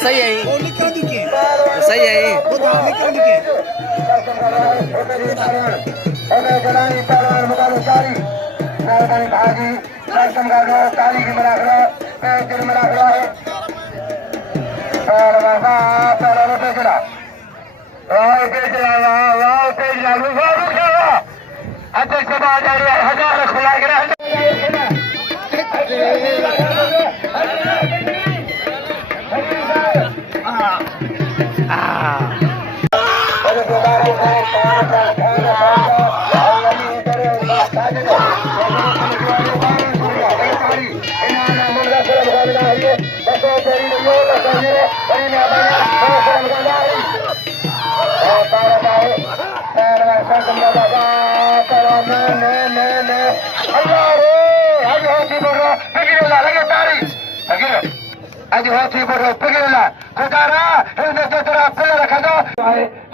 सही है सही है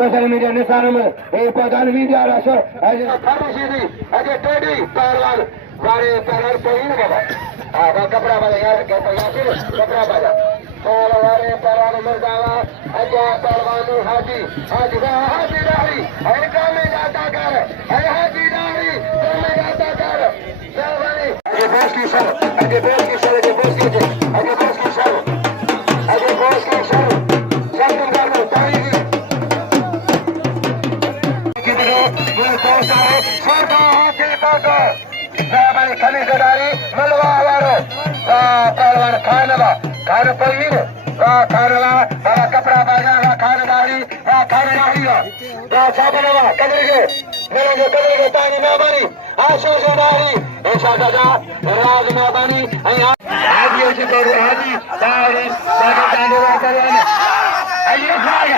सोशल मीडिया निशान में प्रधान वीडियो शीदी अजय टेडी पहलवान सारे पहलवान सही ना बाबा कपड़ा बाजा यार कपड़ा बाजा वारे पहलवान मरदावा अजय पहलवान हाजी हाजी हाजी डाली हर काम में जाता कर हाजी डाली काम में जाता कर अजय बोस की सर अजय बोस की सर अजय बोस की अजय बोस की सर अजय बोस की सर सब तुम कर लो तारीफ खलीदारी मलवा वारो पहलवान खानवा खान पवीर खानवा कपड़ा बाजा खानदारी खानदारी साबनवा कदरगे मेरे कदरगे तानी मेहमानी आशोश नारी ऐसा दादा राज मेहमानी हाजी ऐसे करो हाजी तारी सागे तांडवा करवाने आइए भाई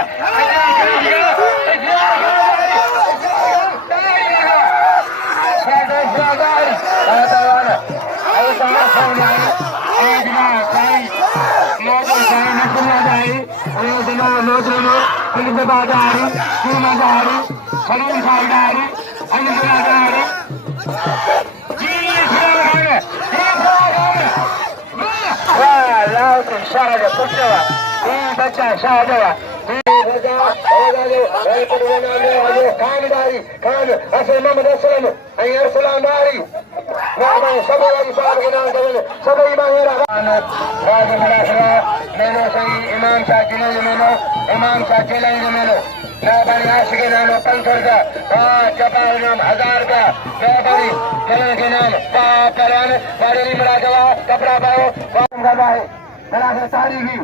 बच्चा शाहजवा खानदारी खान असल मोहम्मद असलम अरसलाम दारी सभी साहब के नाम सभी मेलो सही इमाम शाह जिले मेलो इमाम शाह जिले मेलो मेहरबानी आशिक के नाम 500 रुपया जबाल नाम 1000 रुपया मेहरबानी जिले के नाम पहलवान बाड़ी मिला जवा कपड़ा पाओ है मेरा तारीखी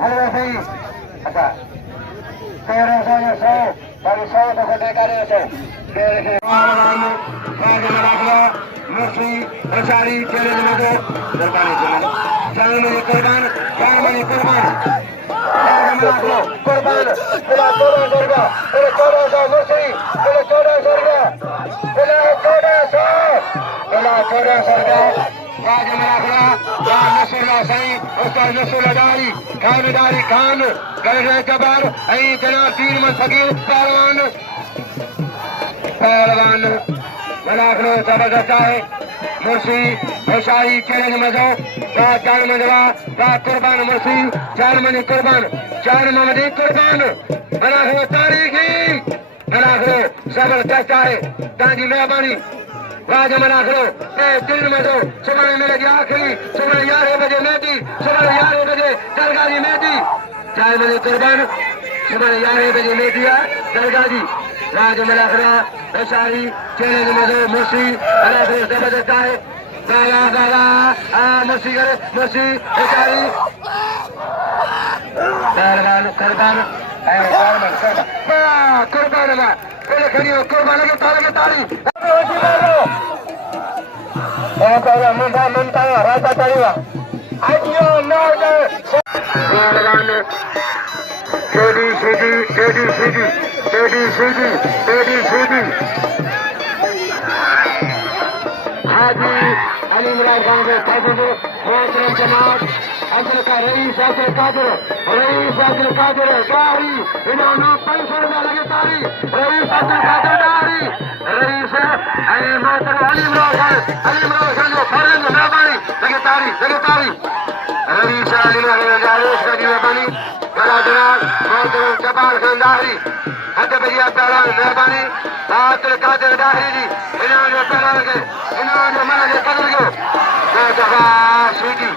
हलवा सही अच्छा 1300 या 100 बारी 100 तो बेकार 100 मुर्सी अशारी चैलेंज में दो दरबारी चैलेंज 4 महीने कुर्बान 4 महीने कुर्बान कुर्बान मेरा 1400 रुपया मेरे 1400 मुर्सी मेरे 1400 रुपया मेरा 1400 रुपया राज मलाखरा राज नसरुल्लाह सही उस्ताद नसरुल्लाह दारी खानदारी खान गैर जबार ऐ जनाब तीर मन फकीर पहलवान मलाखरो जबरदस्त है मुर्सी होशारी चैलेंज मजो रा 4 मंजवा रा कुर्बान मुर्सी 4 मने कुर्बान 4 मने कुर्बान मलाखरो तारीखी मलाखरो जबरदस्त है ताजी मेहरबानी राज मलाखरो दिल मजो सुबह मेरे की आखिरी सुबह 11 बजे मेहदी सुबह 11 बजे दरगाही मेहदी 4 बजे कुर्बान सुबह 11 बजे मेहदी दरगाही राज मलाखरा अशारी चैलेंज मजो मुर्सी मलाखरो जबरदस्त है गाला गाला मुर्सी करे मुर्सी अशारी पहलवान कुर्बान कुर्बान पहले खड़ी हो कुर्बान के तारी ममता राजा तरीवा आजियो नौज पहलवान टेडी सीधी टेडी सीधी टेडी सीधी टेडी सीधी हाजी अली इमरान खान के काबिल मोहतरम जनाब अब्दुल का रईस अब्दुल कादिर गारी इन्होंने 500 रुपया लगे तारी रईस अब्दुल कादिर गारी रईस मोहतरम अली इमरान खान जो फर्जंद मेहरबानी लगे तारी रईस अली इमरान का मेहरबानी बड़ा जनाब मोहतरम जबाल खान दाहरी हद भैया पहलवान मेहरबानी अब्दुल कादिर दाहरी जी इन्होंने पहलवान के इन्होंने मना के कदर को स्वीटी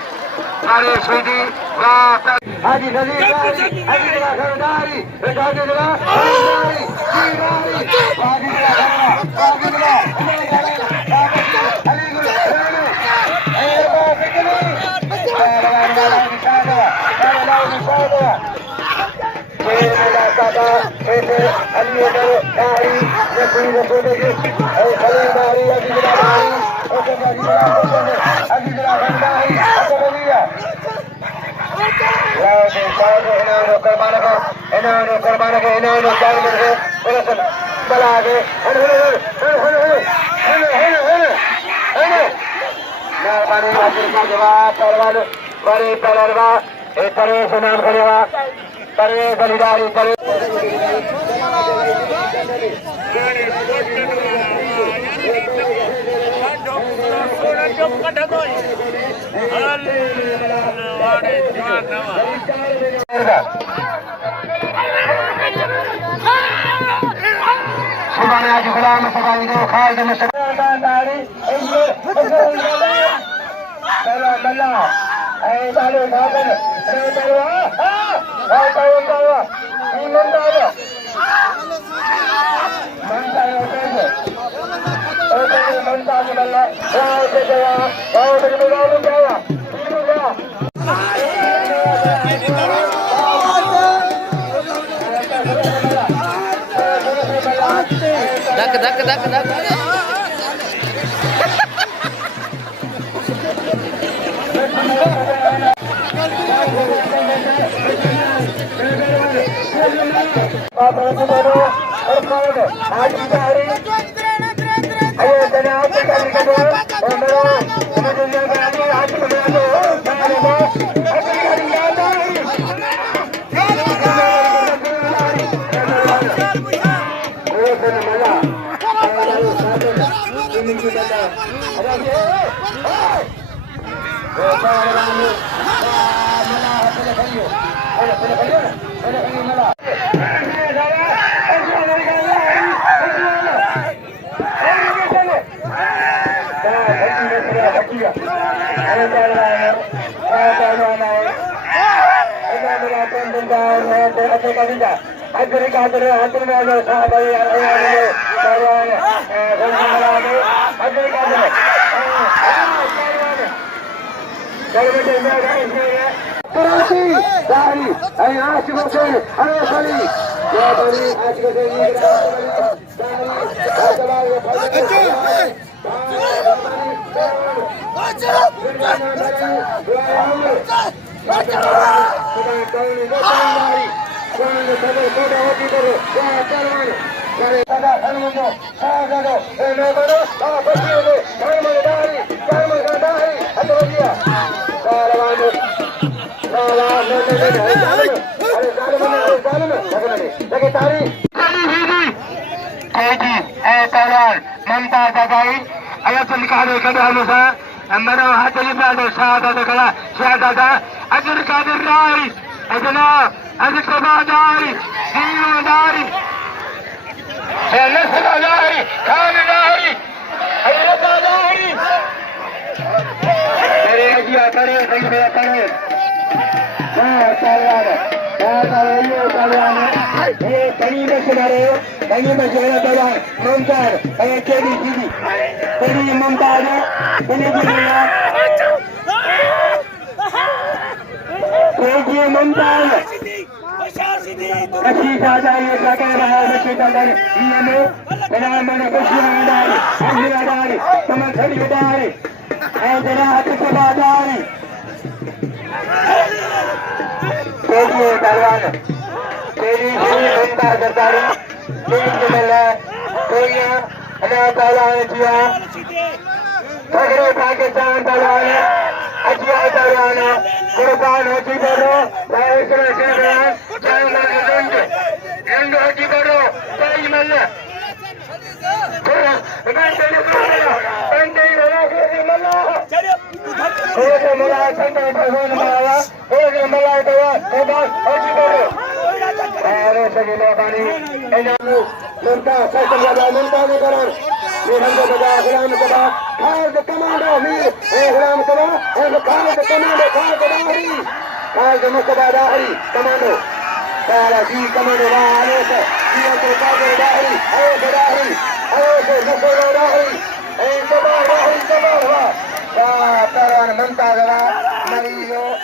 सारे स्वीटी हाजी नजीर हाजी दारी हाजी नाम करेगा परवेज अलीदारी सुबह आज गुलाम सफाई दो खाल में Mantagra, Marillo,